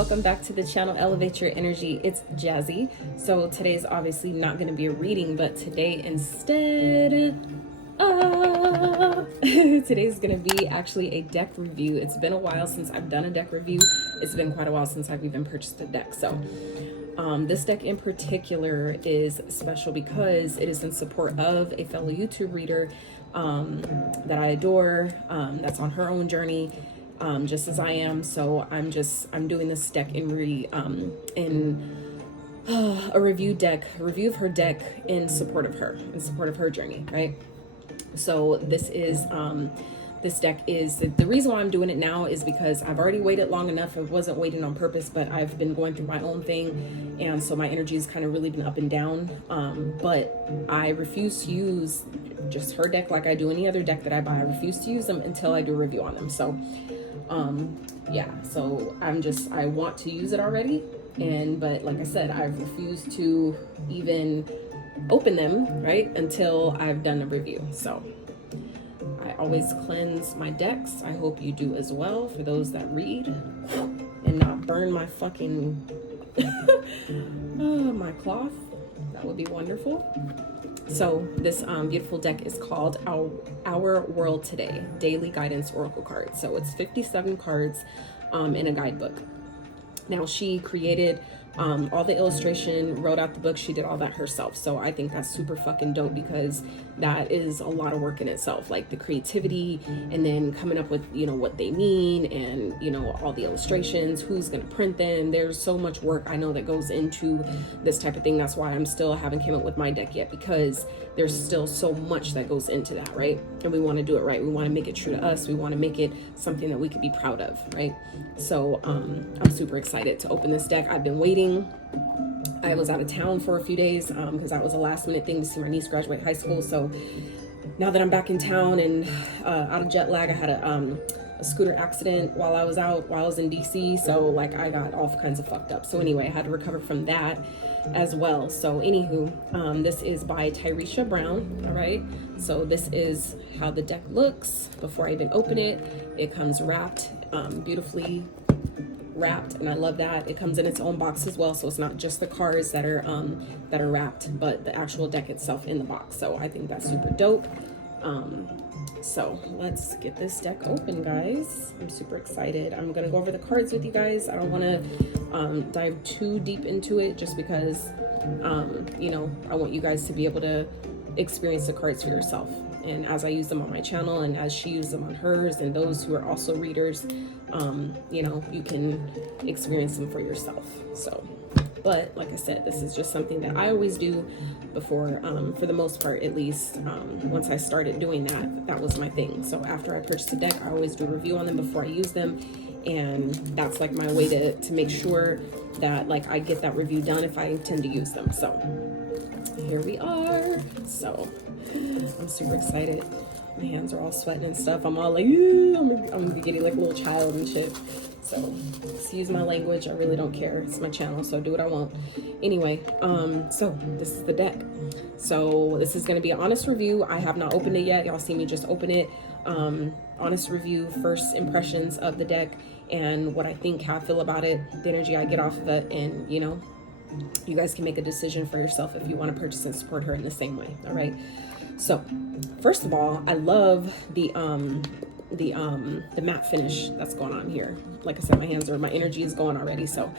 welcome back to the channel Elevate Your Energy. It's Jazi. So today's obviously not going to be a reading, but today instead today's going to be actually a deck review. It's been a while since I've done a deck review. It's been quite a while since I've even purchased a deck. So this deck in particular is special because it is in support of a fellow YouTube reader that I adore, that's on her own journey, just as I am. So I'm doing this deck in a review of her deck in support of her journey, right? So this deck is the reason why I'm doing it now is because I've already waited long enough. I wasn't waiting on purpose, but I've been going through my own thing, and so my energy has kind of really been up and down. But I refuse to use just her deck like I do any other deck that I buy. I refuse to use them until I do a review on them. So yeah, so I want to use it already, but like I said, I've refused to even open them, right, until I've done a review. So I always cleanse my decks. I hope you do as well, for those that read, and not burn my fucking my cloth. That would be wonderful. So this beautiful deck is called Our World Today Daily Guidance Oracle Cards. So it's 57 cards in a guidebook. Now she created all the illustration, wrote out the book. She did all that herself. So I think that's super fucking dope, because that is a lot of work in itself, like the creativity, and then coming up with, what they mean, and, all the illustrations, who's going to print them. There's so much work I know that goes into this type of thing. That's why I'm still haven't came up with my deck yet, because there's still so much that goes into that, right? And we want to do it right. We want to make it true to us. We want to make it something that we could be proud of, right? So I'm super excited to open this deck. I've been waiting. I was out of town for a few days because that was a last minute thing to see my niece graduate high school. So now that I'm back in town and out of jet lag, I had a scooter accident while I was in DC. So like I got all kinds of fucked up. So anyway, I had to recover from that as well. So anywho, this is by Tyresha Brown. All right. So this is how the deck looks before I even open it. It comes wrapped, beautifully wrapped, and I love that. It comes in its own box as well, so it's not just the cards that are wrapped, but the actual deck itself in the box. So I think that's super dope. So let's get this deck open, guys. I'm super excited. I'm gonna go over the cards with you guys. I don't want to dive too deep into it, just because I want you guys to be able to experience the cards for yourself. And as I use them on my channel, and as she uses them on hers, and those who are also readers, you can experience them for yourself. So, but like I said, this is just something that I always do before, for the most part, at least. Once I started doing that was my thing. So after I purchase a deck, I always do a review on them before I use them. And that's like my way to make sure that like I get that review done if I intend to use them. So here we are. So I'm super excited. My hands are all sweating and stuff. I'm all like, I'm gonna be getting like a little child and shit. So excuse my language. I really don't care. It's my channel, so do what I want. Anyway, so this is the deck. So this is gonna be an honest review. I have not opened it yet. Y'all see me just open it. Honest review, first impressions of the deck, and what I think, how I feel about it, the energy I get off of it, and you guys can make a decision for yourself if you want to purchase and support her in the same way. All right. So first of all, I love the matte finish that's going on here. Like I said, my energy is going already, so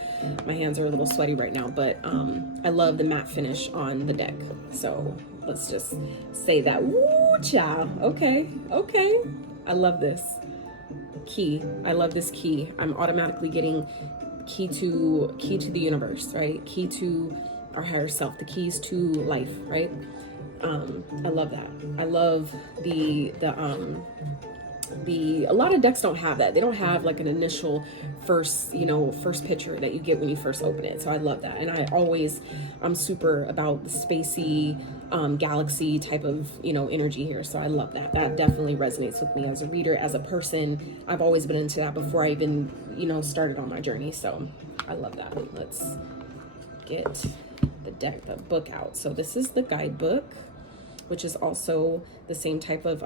my hands are a little sweaty right now, but I love the matte finish on the deck. So let's just say that. Woo, child. Okay. I love this key. I love this key. I'm automatically getting key to the universe, right? Key to our higher self, the keys to life, right? I love that. I love a lot of decks don't have that. They don't have like an initial first picture that you get when you first open it. So I love that. And I'm super about the spacey, galaxy type of, energy here. So I love that. That definitely resonates with me as a reader, as a person. I've always been into that before I even, started on my journey. So I love that. Let's get the book out. So this is the guidebook, which is also the same type of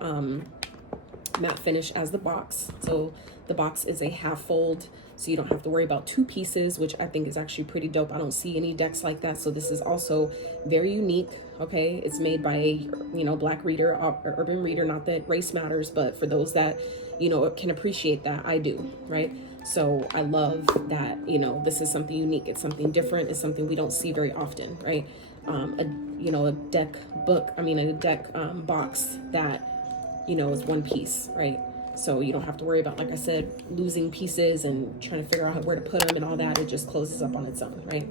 matte finish as the box. So the box is a half fold, so you don't have to worry about two pieces, which I think is actually pretty dope. I don't see any decks like that, so this is also very unique. Okay, it's made by a, you know, Black reader, urban reader. Not that race matters, but for those that, you know, can appreciate that, I do, right? So I love that, you know, this is something unique. It's something different. It's something we don't see very often, right? A deck box that, you know, is one piece, right? So you don't have to worry about, like I said, losing pieces and trying to figure out where to put them and all that. It just closes up on its own, right?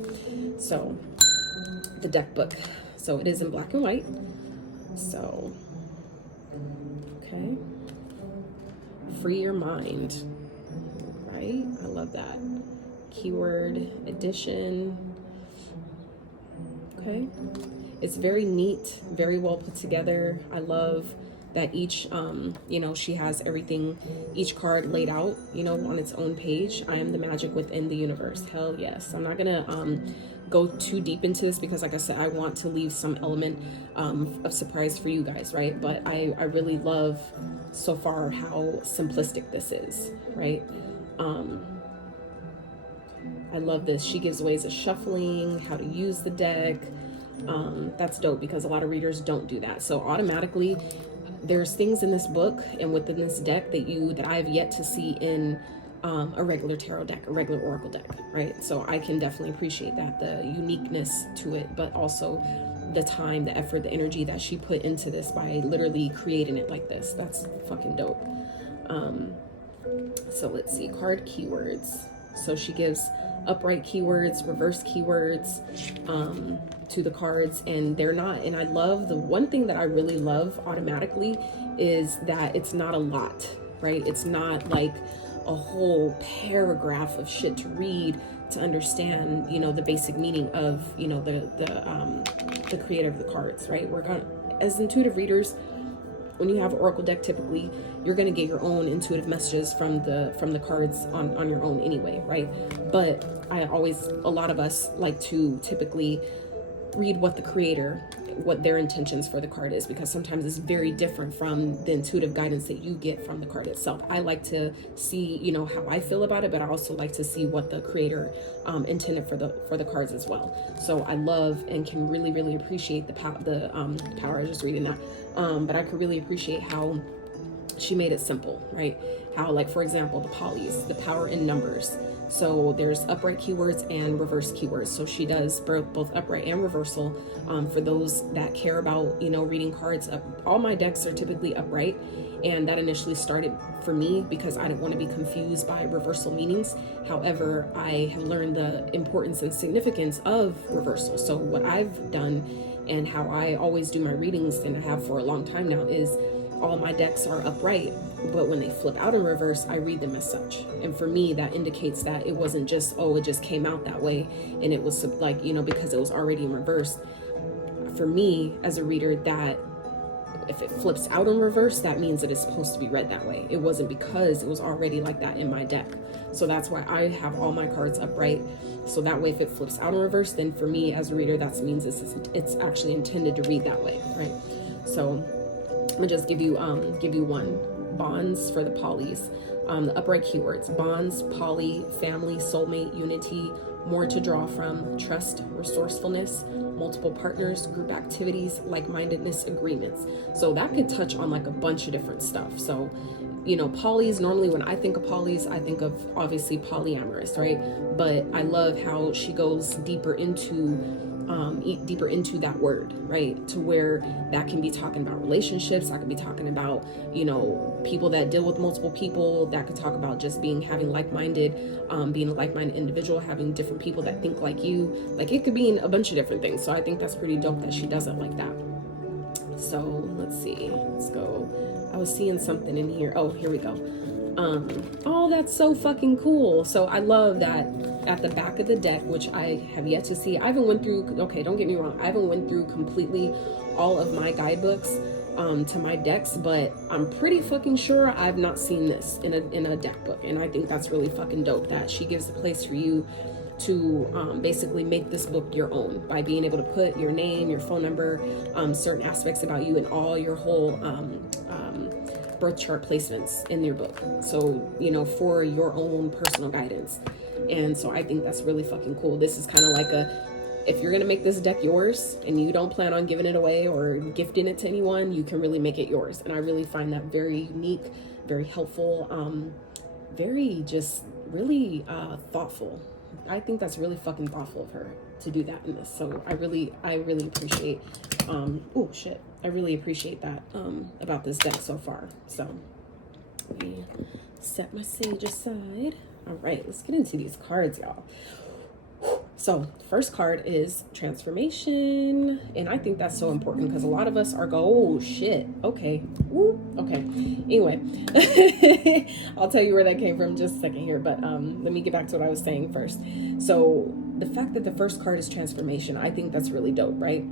So the deck book. So it is in black and white. So, okay. Free your mind, right? I love that. Keyword edition. Okay. It's very neat, very well put together. I love that each, you know, she has everything, each card laid out, you know, on its own page. I am the magic within the universe. Hell yes. I'm not gonna go too deep into this because, like I said, I want to leave some element of surprise for you guys, right? But I really love so far how simplistic this is, right? I love this. She gives ways of shuffling, how to use the deck. That's dope because a lot of readers don't do that. So automatically, there's things in this book and within this deck that I've yet to see in a regular tarot deck, a regular oracle deck, right? So I can definitely appreciate that, the uniqueness to it, but also the time, the effort, the energy that she put into this by literally creating it like this. That's fucking dope. So let's see, card keywords. So she gives upright keywords, reverse keywords to the cards, and they're not, and I love, the one thing that I really love automatically is that it's not a lot, right? It's not like a whole paragraph of shit to read to understand, you know, the basic meaning of, you know, the creator of the cards, right? We're gonna, as intuitive readers, when you have an oracle deck, typically you're going to get your own intuitive messages from the cards on your own anyway, right? But a lot of us like to typically read what the creator, what their intentions for the card is, because sometimes it's very different from the intuitive guidance that you get from the card itself. I like to see, you know, how I feel about it, but I also like to see what the creator intended for the cards as well. So I love and can really, really appreciate the power. I was just reading that, but I could really appreciate how she made it simple, right? How, like, for example, the polys, the power in numbers. So there's upright keywords and reverse keywords. So she does both upright and reversal. For those that care about, you know, reading cards, all my decks are typically upright. And that initially started for me because I didn't want to be confused by reversal meanings. However, I have learned the importance and significance of reversal. So what I've done and how I always do my readings, and I have for a long time now, is all my decks are upright, but when they flip out in reverse, I read them as such. And for me, that indicates that it wasn't just, oh, it just came out that way and it was like, you know, because it was already in reverse. For me as a reader, that if it flips out in reverse, that means that it's supposed to be read that way. It wasn't because it was already like that in my deck. So that's why I have all my cards upright. So that way, if it flips out in reverse, then for me as a reader, that means it's actually intended to read that way, right? So I'm gonna just give you one. Bonds for the polys. The upright keywords: bonds, poly, family, soulmate, unity, more to draw from, trust, resourcefulness, multiple partners, group activities, like-mindedness, agreements. So that could touch on like a bunch of different stuff. So, you know, polys, normally when I think of polys, I think of obviously polyamorous, right? But I love how she goes deeper into that word, right? To where that can be talking about relationships, that could be talking about, you know, people that deal with multiple people, that could talk about just being a like-minded individual, having different people that think like you. Like, it could be in a bunch of different things. So I think that's pretty dope that she does it like that. So let's see, let's go. I was seeing something in here. Oh, here we go. Oh, that's so fucking cool. So I love that at the back of the deck, which I have yet to see. I haven't went through, okay, don't get me wrong, I haven't went through completely all of my guidebooks to my decks, but I'm pretty fucking sure I've not seen this in a deck book. And I think that's really fucking dope that she gives a place for you to basically make this book your own by being able to put your name, your phone number, certain aspects about you, and all your whole birth chart placements in your book. So, you know, for your own personal guidance. And so I think that's really fucking cool. This is kind of like if you're going to make this deck yours and you don't plan on giving it away or gifting it to anyone, you can really make it yours. And I really find that very unique, very helpful, very just really thoughtful. I think that's really fucking thoughtful of her to do that in this. So I really appreciate, oh shit, I really appreciate that about this deck so far. So let me set my sage aside. All right, let's get into these cards, y'all. So first card is transformation, and I think that's so important because a lot of us are oh shit, okay, woo, okay. Anyway, I'll tell you where that came from in just a second here, but let me get back to what I was saying first. So the fact that the first card is transformation, I think that's really dope, right?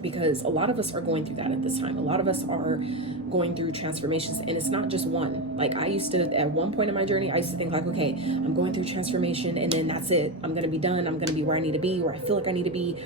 Because a lot of us are going through that at this time. A lot of us are going through transformations, and it's not just one. Like I used to, at one point in my journey, I used to think like, okay, I'm going through transformation and then that's it. I'm going to be done. I'm going to be where I need to be, where I feel like I need to be.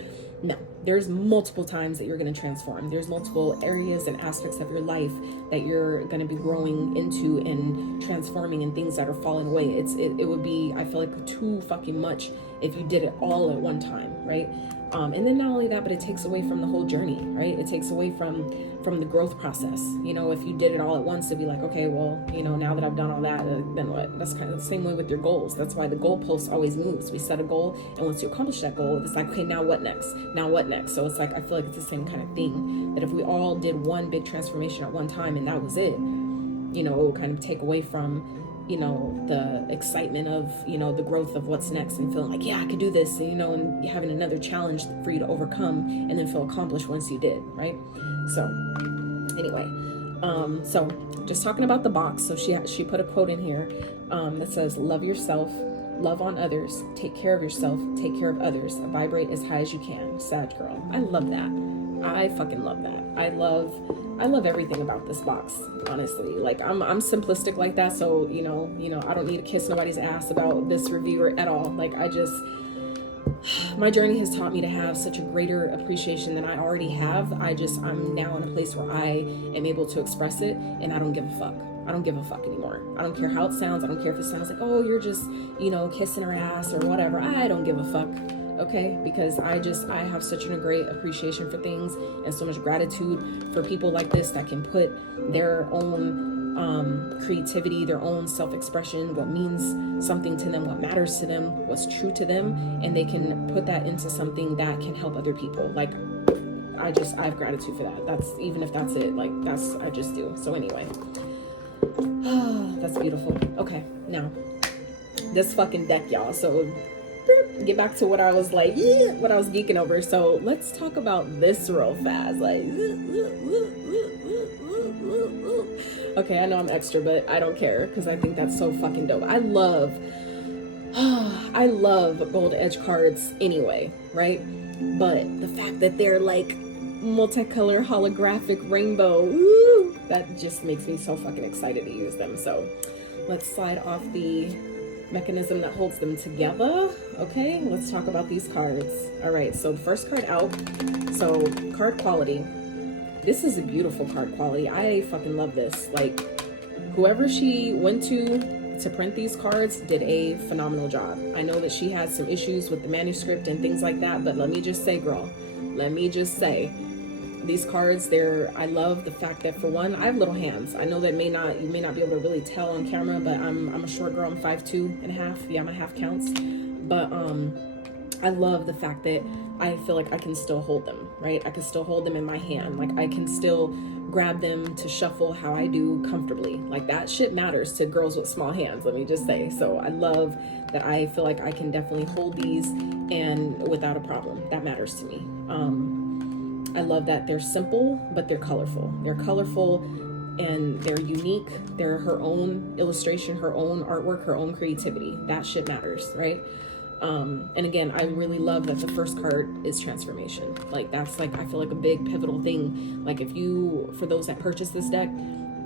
No, there's multiple times that you're going to transform. There's multiple areas and aspects of your life that you're going to be growing into and transforming, and things that are falling away. It would be, I feel like, too fucking much if you did it all at one time, right? And then not only that, but it takes away from the whole journey, right? It takes away from the growth process. You know, if you did it all at once, to be like, okay, well, you know, now that I've done all that, then what? That's kind of the same way with your goals. That's why the goalpost always moves. We set a goal, and once you accomplish that goal, it's like, okay, now what next? Now what next? So it's like, I feel like it's the same kind of thing, that if we all did one big transformation at one time and that was it, you know, it would kind of take away from, you know, the excitement of, you know, the growth of what's next, and feeling like, yeah, I could do this, and, you know, and having another challenge for you to overcome and then feel accomplished once you did, right? So anyway, so just talking about the box. So she put a quote in here that says, love yourself, love on others, take care of yourself, take care of others, vibrate as high as you can. Sag girl. I love that. I fucking love that. I love everything about this box, honestly. Like I'm simplistic like that, so you know, I don't need to kiss nobody's ass about this reviewer at all. Like my journey has taught me to have such a greater appreciation than I already have. I'm now in a place where I am able to express it, and I don't give a fuck. I don't give a fuck anymore. I don't care how it sounds. I don't care if it sounds like, oh, you're just, you know, kissing her ass or whatever. I don't give a fuck. Okay, because I have such a great appreciation for things, and so much gratitude for people like this that can put their own creativity, their own self-expression, what means something to them, what matters to them, what's true to them, and they can put that into something that can help other people. Like I have gratitude for that. That's, even if that's it, like I just do. So anyway, that's beautiful. Okay, now this fucking deck, y'all. So get back to what I was like, what I was geeking over. So let's talk about this real fast. Like, okay, I know I'm extra, but I don't care because I think that's so fucking dope. I love gold edge cards anyway, right? But the fact that they're like multicolor holographic rainbow, woo, that just makes me so fucking excited to use them. So let's slide off the mechanism that holds them together. Okay, let's talk about these cards. All right, so the first card out. So card quality. This is a beautiful card quality. I fucking love this. Like, whoever she went to print these cards did a phenomenal job. I know that she had some issues with the manuscript and things like that, but let me just say, girl, let me just say, these cards, I love the fact that, for one, I have little hands. I know that you may not be able to really tell on camera, but I'm a short girl. I'm 5'2.5". Yeah, my half counts. But I love the fact that I feel like I can still hold them, right? I can still hold them in my hand. Like, I can still grab them to shuffle how I do comfortably. Like, that shit matters to girls with small hands, let me just say. So I love that I feel like I can definitely hold these and without a problem. That matters to me. I love that they're simple, but they're colorful. They're colorful and they're unique. They're her own illustration, her own artwork, her own creativity. That shit matters, right? And again, I really love that the first card is transformation. Like, that's like, I feel like a big pivotal thing. Like, for those that purchase this deck,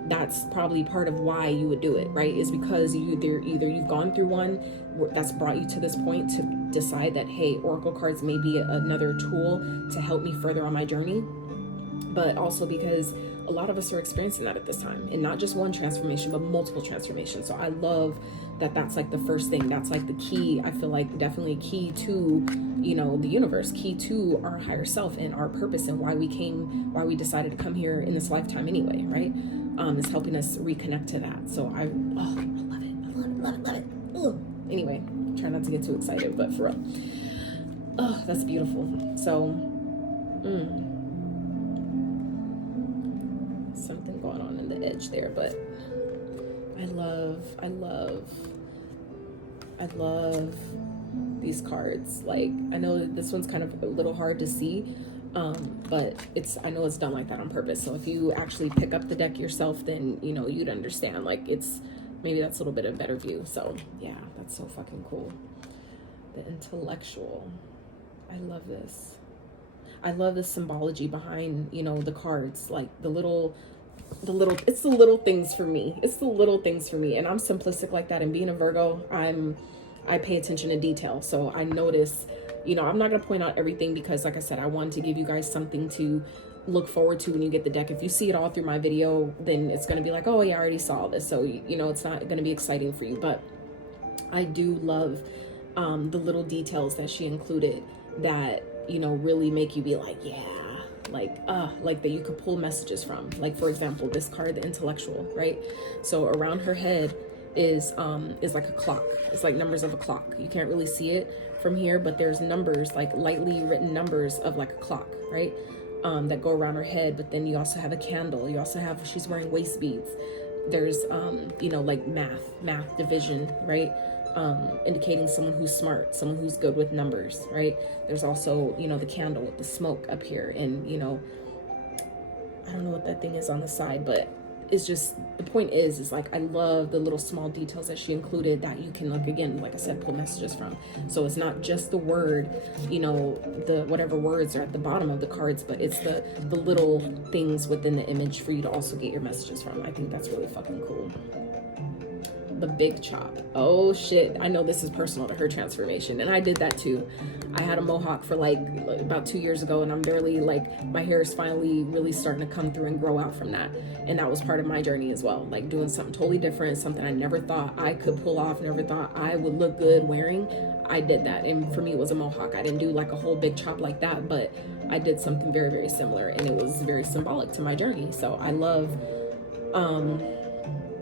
that's probably part of why you would do it, right? Is because either you've gone through one that's brought you to this point to decide that, hey, oracle cards may be another tool to help me further on my journey, but also because a lot of us are experiencing that at this time, and not just one transformation, but multiple transformations. So I love that that's like the first thing. That's like the key. I feel like definitely key to, you know, the universe, key to our higher self and our purpose and why we decided to come here in this lifetime anyway, right? Is helping us reconnect to that. So I love it. Ugh. Anyway, try not to get too excited, but for real. Oh, that's beautiful. So, something going on in the edge there, but I love these cards. Like, I know that this one's kind of a little hard to see, but I know it's done like that on purpose. So if you actually pick up the deck yourself, then, you know, you'd understand. Like, maybe that's a little bit of a better view. So yeah, that's so fucking cool. The intellectual. I love this. I love the symbology behind, you know, the cards, like it's the little things for me. It's the little things for me. And I'm simplistic like that. And being a Virgo, I pay attention to detail. So I notice, you know, I'm not going to point out everything because, like I said, I wanted to give you guys something to look forward to when you get the deck. If you see it all through my video, then it's going to be like, oh yeah, I already saw this. So, you know, it's not going to be exciting for you. But I do love the little details that she included that, you know, really make you be like, yeah, like that you could pull messages from. Like, for example, this card, the intellectual, right? So around her head is like a clock. It's like numbers of a clock. You can't really see it from here, but there's numbers, like lightly written numbers of like a clock, right? That go around her head. But then you also have a candle. You also have, she's wearing waist beads. There's you know, like math division, right? Indicating someone who's smart, someone who's good with numbers, right? There's also, you know, the candle with the smoke up here, and, you know, I don't know what that thing is on the side, but it's just, the point is like, I love the little small details that she included that you can, like, again, like I said, pull messages from. So it's not just the word, you know, the whatever words are at the bottom of the cards, but it's the little things within the image for you to also get your messages from. I think that's really fucking cool. The big chop. Oh shit, I know this is personal to her transformation, and I did that too. I had a mohawk for like about 2 years ago, and I'm barely, like, my hair is finally really starting to come through and grow out from that. And that was part of my journey as well, like doing something totally different, something I never thought I could pull off, never thought I would look good wearing. I did that, and for me it was a mohawk. I didn't do like a whole big chop like that, but I did something very, very similar, and it was very symbolic to my journey. So I love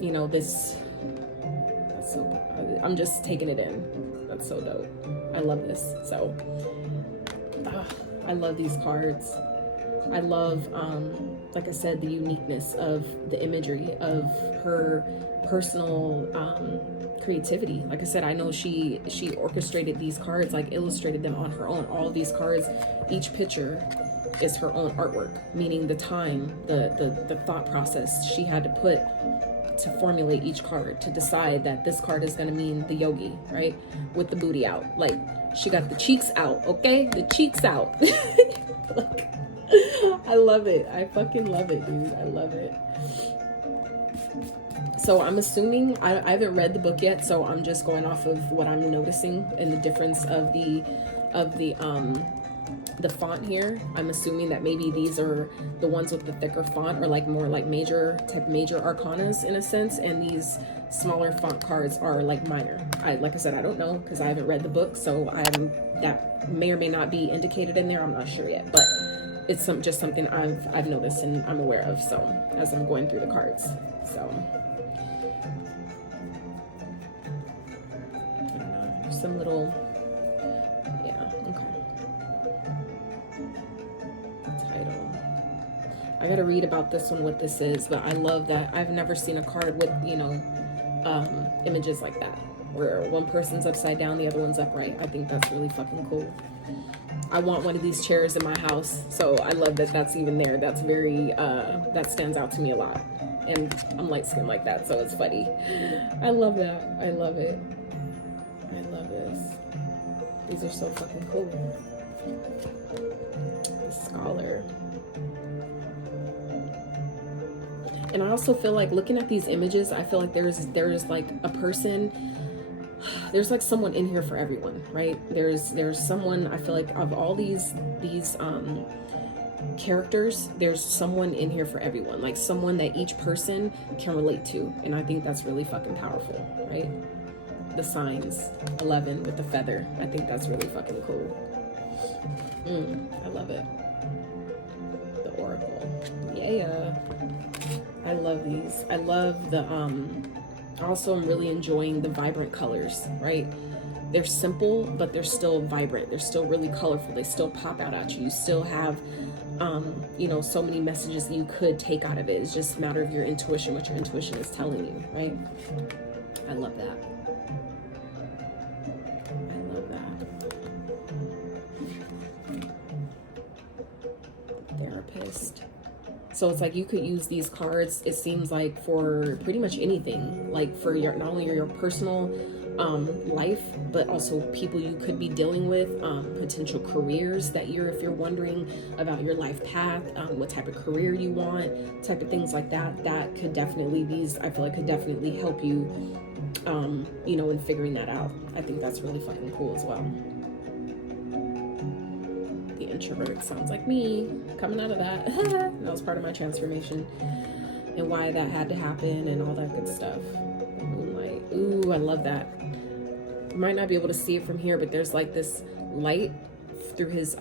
you know, this. So I'm just taking it in. That's so dope. I love this. So I love these cards. I love, like I said, the uniqueness of the imagery of her personal creativity. Like I said, I know she orchestrated these cards, like illustrated them on her own. All of these cards, each picture is her own artwork, meaning the time, the thought process she had to put to formulate each card, to decide that this card is going to mean the yogi, right? With the booty out. Like, she got the cheeks out, okay? The cheeks out. Like, I love it. I fucking love it, dude. I love it. So I'm assuming, I haven't read the book yet, so I'm just going off of what I'm noticing and the difference of the font here. I'm assuming that maybe these are the ones with the thicker font, or like more like major arcanas in a sense, and these smaller font cards are like minor. Like I said, I don't know because I haven't read the book, so that may or may not be indicated in there. I'm not sure yet, but it's just something I've noticed and I'm aware of. So as I'm going through the cards, so I don't know, some little. I gotta read about this one, what this is, but I love that I've never seen a card with, you know, images like that, where one person's upside down, the other one's upright. I think that's really fucking cool. I want one of these chairs in my house, so I love that that's even there. That's very, that stands out to me a lot. And I'm light skinned like that, so it's funny. I love that. I love it. I love this. These are so fucking cool. The scholar. And I also feel like looking at these images, I feel like there's like a person, there's like someone in here for everyone, right? There's someone, I feel like, of all these characters, there's someone in here for everyone, like someone that each person can relate to. And I think that's really fucking powerful, right? The signs, 11 with the feather. I think that's really fucking cool. I love it. The oracle. Yeah. I love these. I love the, also I'm really enjoying the vibrant colors, right? They're simple, but they're still vibrant. They're still really colorful. They still pop out at you. You still have, you know, so many messages that you could take out of it. It's just a matter of your intuition, what your intuition is telling you, right? I love that. I love that. Therapist. So it's like you could use these cards, it seems like, for pretty much anything, like for your, not only your personal life, but also people you could be dealing with, potential careers that if you're wondering about your life path, what type of career you want, type of things like that, that could definitely, I feel like could definitely help you, you know, in figuring that out. I think that's really fucking cool as well. The introvert sounds like me, coming out of that. That was part of my transformation and why that had to happen and all that good stuff. Moonlight. Ooh, I love that. You might not be able to see it from here, but there's like this light through his,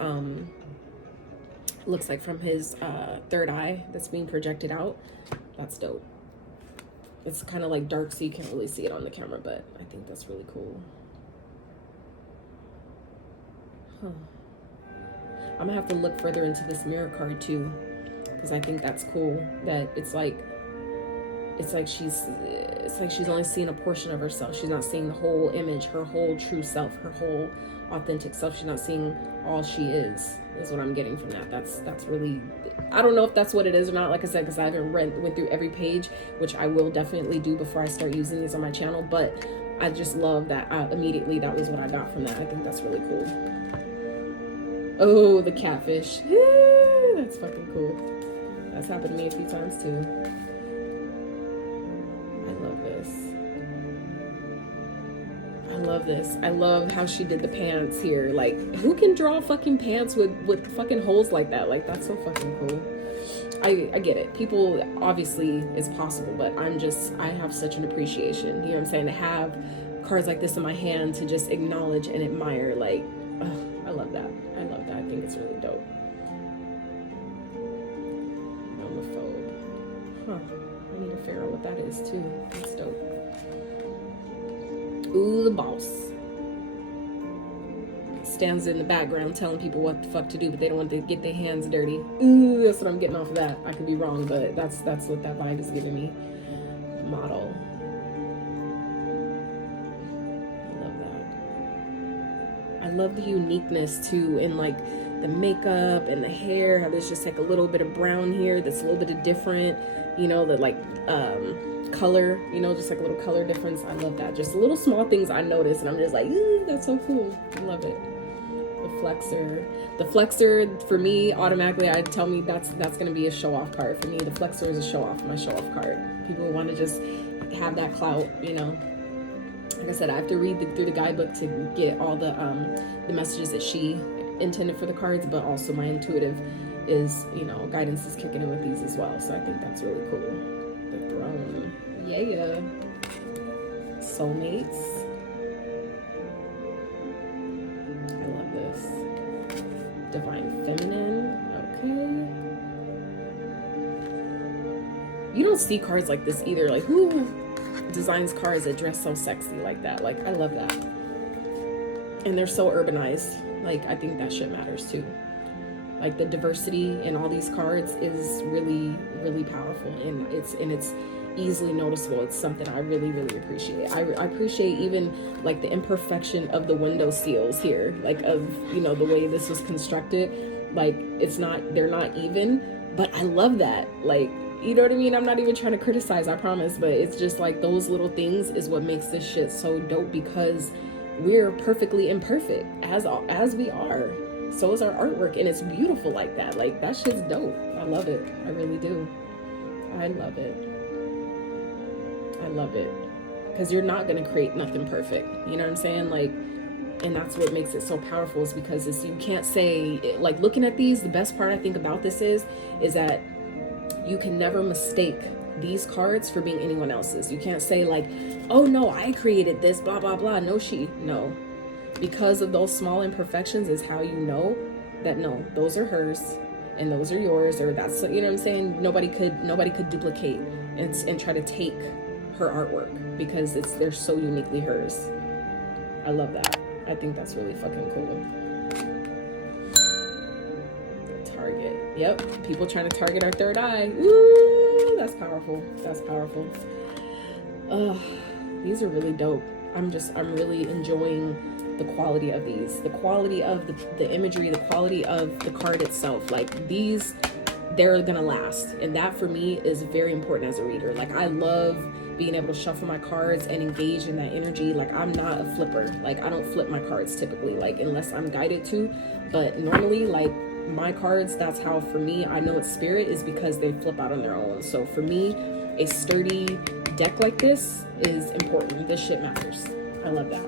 looks like from his third eye that's being projected out. That's dope. It's kind of like dark, so you can't really see it on the camera, but I think that's really cool. I'm gonna have to look further into this mirror card too, because I think that's cool. That it's like she's only seeing a portion of herself. She's not seeing the whole image, her whole true self, her whole authentic self. She's not seeing all she is what I'm getting from that. That's really, I don't know if that's what it is or not, like I said, because I haven't went through every page, which I will definitely do before I start using these on my channel. But I just love that immediately that was what I got from that. I think that's really cool. Oh, the catfish. That's fucking cool. That's happened to me a few times too. I love this. I love how she did the pants here. Like, who can draw fucking pants with fucking holes like that? Like, that's so fucking cool. I get it. People, obviously, it's possible, but I have such an appreciation. You know what I'm saying? To have cards like this in my hand to just acknowledge and admire. Like, I love that. I love that. I think it's really dope. Homophobe. Huh. I need to figure out what that is, too. That's dope. Ooh, the boss. Stands in the background telling people what the fuck to do, but they don't want to get their hands dirty. Ooh, that's what I'm getting off of that. I could be wrong, but that's what that vibe is giving me. Model. I love that. I love the uniqueness too in like the makeup and the hair, how there's just like a little bit of brown here that's a little bit of different, you know, the like color, you know, just like a little color difference. I love that. Just little small things I notice and I'm just like, ooh, that's so cool. I love it. The flexor for me, automatically I tell me that's gonna be a show-off card for me. The flexor is a show-off, my show-off card. People want to just have that clout, you know. Like I said, I have to read through the guidebook to get all the messages that she intended for the cards, but also my intuitive is, you know, guidance is kicking in with these as well. So I think that's really cool. The throne. Yeah. Soulmates. Divine feminine. Okay. You don't see cards like this either. Like, who designs cards that dress so sexy like that? Like, I love that. And they're so urbanized. Like, I think that shit matters too. Like, the diversity in all these cards is really, really powerful, and it's easily noticeable. It's something I really, really appreciate. I appreciate even like the imperfection of the window seals here, like of, you know, the way this was constructed. Like, they're not even, but I love that. Like, you know what I mean? I'm not even trying to criticize, I promise, but it's just like those little things is what makes this shit so dope, because we're perfectly imperfect as we are. So is our artwork, and it's beautiful like that. Like, that shit's dope. I love it. I really do. I love it. I love it. Because you're not going to create nothing perfect. You know what I'm saying? Like, And that's what makes it so powerful, is because it's, you can't say, like, looking at these, the best part I think about this is that you can never mistake these cards for being anyone else's. You can't say like, oh no, I created this, blah, blah, blah. No. Because of those small imperfections is how you know that no, those are hers and those are yours, or that's, you know what I'm saying? Nobody could duplicate and try to take her artwork, because they're so uniquely hers. I love that. I think that's really fucking cool. Target. Yep. People trying to target our third eye. Ooh, that's powerful. That's powerful. These are really dope. I'm really enjoying the quality of these. The quality of the imagery, the quality of the card itself. Like, these, they're gonna last. And that for me is very important as a reader. Like, I love being able to shuffle my cards and engage in that energy. Like, I'm not a flipper. Like, I don't flip my cards typically, like, unless I'm guided to. But normally, like, my cards, that's how, for me, I know it's spirit, is because they flip out on their own. So for me, a sturdy deck like this is important. This shit matters. I love that.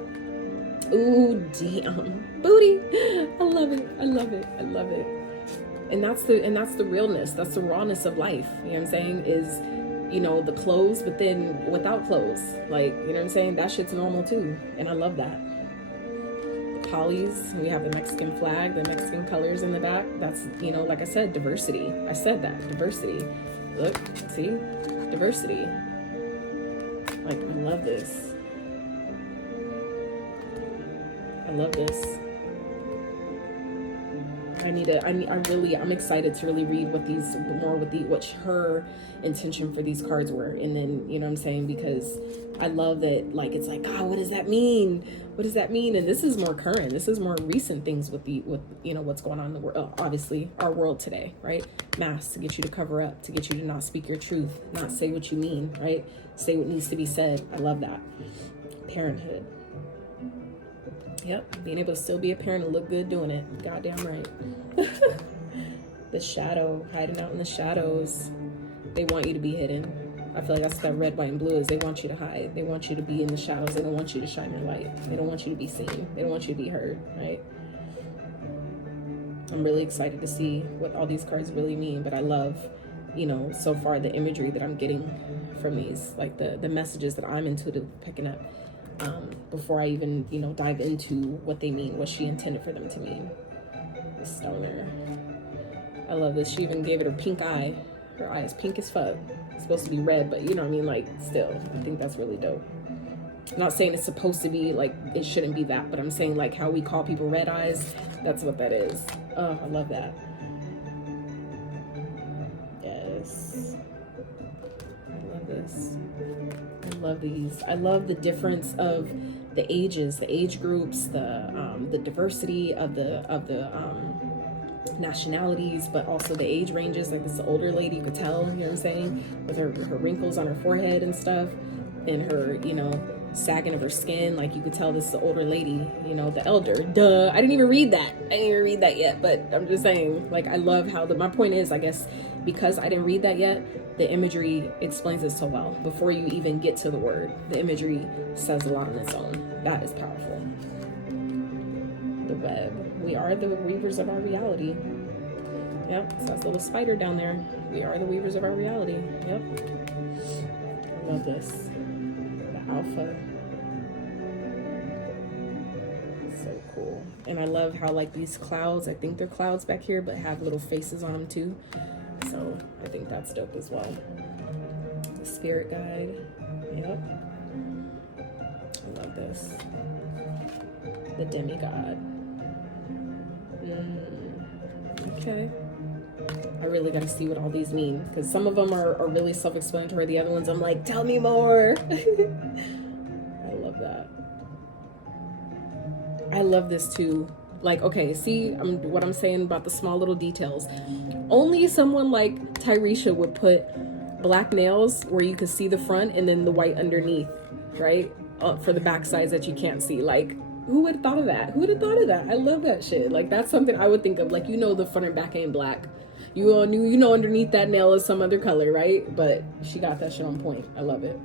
Ooh, damn. Booty. I love it. I love it. I love it. And that's the realness. That's the rawness of life. You know what I'm saying? Is, you know, the clothes, but then without clothes. Like, you know what I'm saying? That shit's normal too. And I love that. The polys, we have the Mexican flag, the Mexican colors in the back. That's, you know, like I said, diversity. I said that, diversity. Look, see? Diversity. Like, I love this. I love this. I'm excited to really read what her intention for these cards were. And then, you know what I'm saying? Because I love that, like, it's like, God, what does that mean? What does that mean? And this is more current. This is more recent things with you know, what's going on in the world. Obviously, our world today, right? Masks to get you to cover up, to get you to not speak your truth, not say what you mean, right? Say what needs to be said. I love that. Parenthood. Yep, being able to still be a parent and look good doing it. Goddamn right. The shadow, hiding out in the shadows. They want you to be hidden. I feel like that's what that red, white, and blue is. They want you to hide. They want you to be in the shadows. They don't want you to shine your light. They don't want you to be seen. They don't want you to be heard, right? I'm really excited to see what all these cards really mean, but I love, you know, so far the imagery that I'm getting from these, like the messages that I'm intuitively picking up. Before I even, you know, dive into what they mean, what she intended for them to mean. The stoner. I love this. She even gave it her pink eye. Her eye is pink as fuck. It's supposed to be red, but you know what I mean? Like, still, I think that's really dope. I'm not saying it's supposed to be, like, it shouldn't be that, but I'm saying, like, how we call people red eyes, that's what that is. Oh, I love that. Yes. I love this. I love these. I love the difference of the ages, the age groups, the diversity of the nationalities, but also the age ranges. Like, this older lady, you could tell, you know what I'm saying, with her wrinkles on her forehead and stuff, and her, you know, sagging of her skin. Like, you could tell this is an older lady, you know, the elder. Duh, I didn't even read that. I didn't even read that yet, but I'm just saying, like, I love how my point is, I guess, because I didn't read that yet, the imagery explains it so well. Before you even get to the word, the imagery says a lot on its own. That is powerful. The web. We are the weavers of our reality. Yep, so that's a little spider down there. We are the weavers of our reality. Yep. I love this. The alpha. So cool. And I love how, like, these clouds, I think they're clouds back here, but have little faces on them too. So I think that's dope as well. The spirit guide. Yep. I love this. The demigod. Okay. I really got to see what all these mean, because some of them are really self-explanatory. The other ones I'm like, tell me more. I love that. I love this too. Like, okay, see what I'm saying about the small little details. Only someone like Tyresha would put black nails where you could see the front and then the white underneath, right? For the back sides that you can't see. Like, who would have thought of that? Who would have thought of that? I love that shit. Like, that's something I would think of. Like, you know, the front and back ain't black. You all knew, you know, underneath that nail is some other color, right? But she got that shit on point. I love it.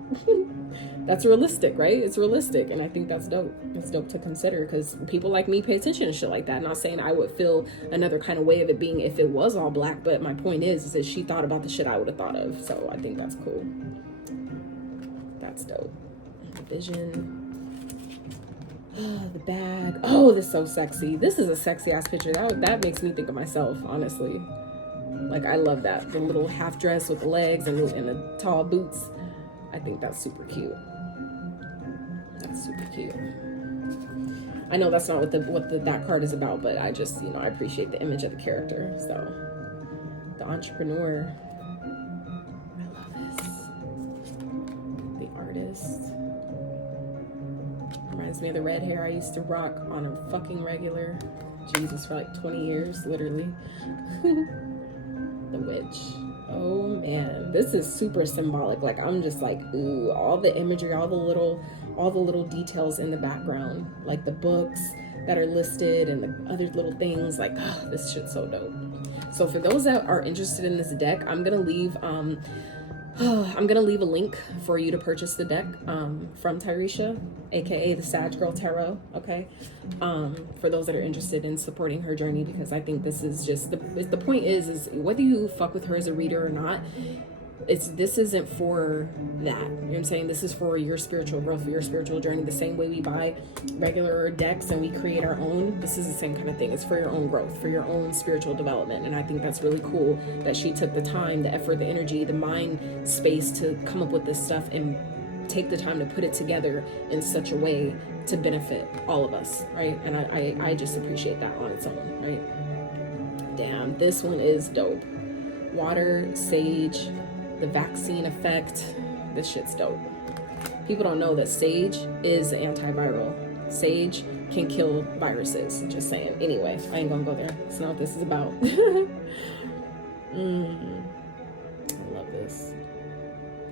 That's realistic, right? It's realistic, and I think that's dope. It's dope to consider, because people like me pay attention to shit like that. Not saying I would feel another kind of way of it being if it was all black, but my point is that she thought about the shit I would have thought of. So I think that's cool. That's dope. Vision. The bag. Oh, this is so sexy. This is a sexy ass picture. That makes me think of myself, honestly. Like, I love that. The little half dress with the legs and the tall boots. I think that's super cute. That's super cute. I know that's not what that card is about, but I just, you know, I appreciate the image of the character. So, the entrepreneur. I love this. The artist. Reminds me of the red hair I used to rock on a fucking regular. Jesus, for like 20 years, literally. The witch. Oh man, this is super symbolic. Like, I'm just like, ooh, all the imagery, all the little details in the background, like the books that are listed and the other little things. Like, oh, this shit's so dope. So for those that are interested in this deck, I'm gonna leave a link for you to purchase the deck from Tyresha, aka the Sag Girl Tarot. Okay, for those that are interested in supporting her journey, because I think this is just the point is whether you fuck with her as a reader or not, this isn't for that. You know what I'm saying? This is for your spiritual growth, for your spiritual journey. The same way we buy regular decks and we create our own, this is the same kind of thing. It's for your own growth, for your own spiritual development. And I think that's really cool that she took the time, the effort, the energy, the mind space to come up with this stuff and take the time to put it together in such a way to benefit all of us, right? And I just appreciate that on its own, right? Damn, this one is dope. Water, sage, the vaccine effect. This shit's dope. People don't know that sage is antiviral. Sage can kill viruses. Just saying. Anyway, I ain't gonna go there. That's not what this is about. I love this.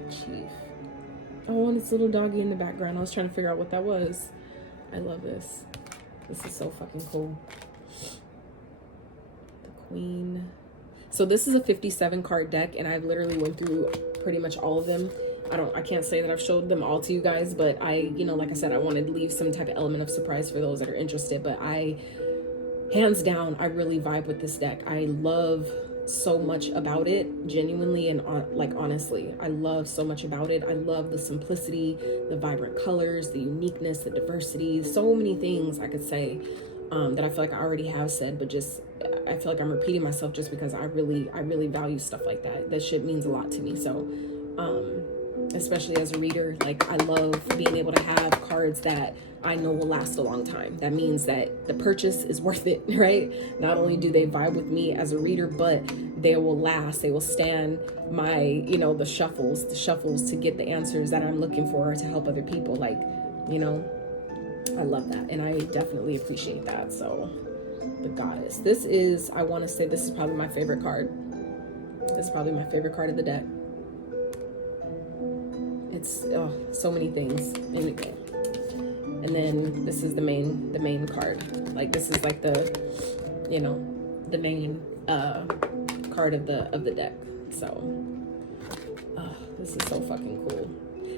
Chief. Oh, and this little doggy in the background. I was trying to figure out what that was. I love this. This is so fucking cool. The Queen. So this is a 57 card deck, and I've literally went through pretty much all of them. I can't say that I've showed them all to you guys, but like I said, I wanted to leave some type of element of surprise for those that are interested. But hands down, I really vibe with this deck. I love so much about it, genuinely and honestly. I love so much about it. I love the simplicity, the vibrant colors, the uniqueness, the diversity, so many things I could say that I feel like I already have said, but just I feel like I'm repeating myself just because I really value stuff like that. That shit means a lot to me. So especially as a reader, like, I love being able to have cards that I know will last a long time. That means that the purchase is worth it, right? Not only do they vibe with me as a reader, but they will last. They will stand my, the shuffles to get the answers that I'm looking for to help other people. Like, I love that, and I definitely appreciate that. So the Goddess, I want to say this is probably my favorite card. This is probably my favorite card of the deck. It's so many things. Anyway. And then this is the main card. Like, this is like the main card of the deck. So this is so fucking cool.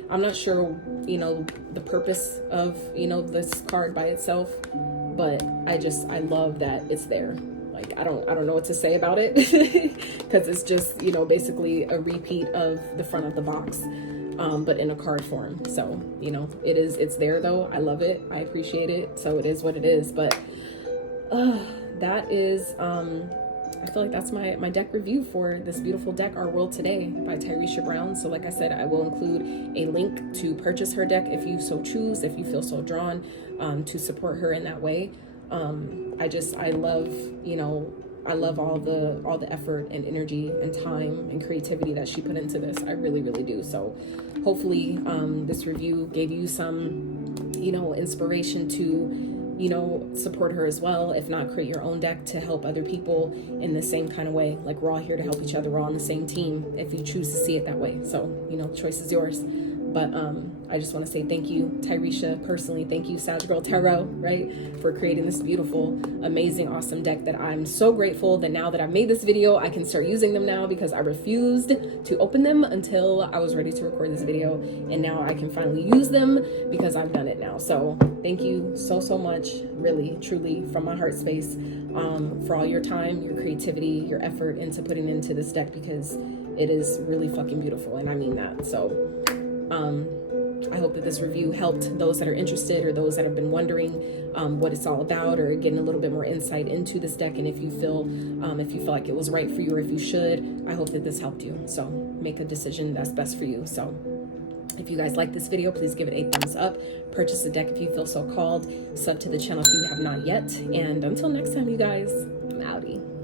I'm not sure, the purpose of, this card by itself, but I love that it's there. Like, I don't know what to say about it because it's just, basically a repeat of the front of the box, but in a card form. So, it's there though. I love it. I appreciate it. So it is what it is. But that is, I feel like that's my deck review for this beautiful deck, Our World Today by Tyresha Brown. So like I said, I will include a link to purchase her deck if you so choose, if you feel so drawn to support her in that way. I love all the effort and energy and time and creativity that she put into this. I really, really do. So hopefully this review gave you some, inspiration to, support her as well. If not, create your own deck to help other people in the same kind of way. Like, we're all here to help each other. We're all on the same team if you choose to see it that way. So, choice is yours. But I just want to say thank you, Tyresha, personally. Thank you, Sag Girl Tarot, right, for creating this beautiful, amazing, awesome deck that I'm so grateful that now that I've made this video, I can start using them now, because I refused to open them until I was ready to record this video. And now I can finally use them because I've done it now. So thank you so, so much, really, truly, from my heart space, for all your time, your creativity, your effort into putting into this deck, because it is really fucking beautiful. And I mean that. So I hope that this review helped those that are interested, or those that have been wondering what it's all about, or getting a little bit more insight into this deck. And if you feel like it was right for you, or if you should, I hope that this helped you. So make a decision that's best for you. So if you guys like this video, please give it a thumbs up. Purchase the deck if you feel so called. Sub to the channel if you have not yet. And until next time, you guys, I'm outie.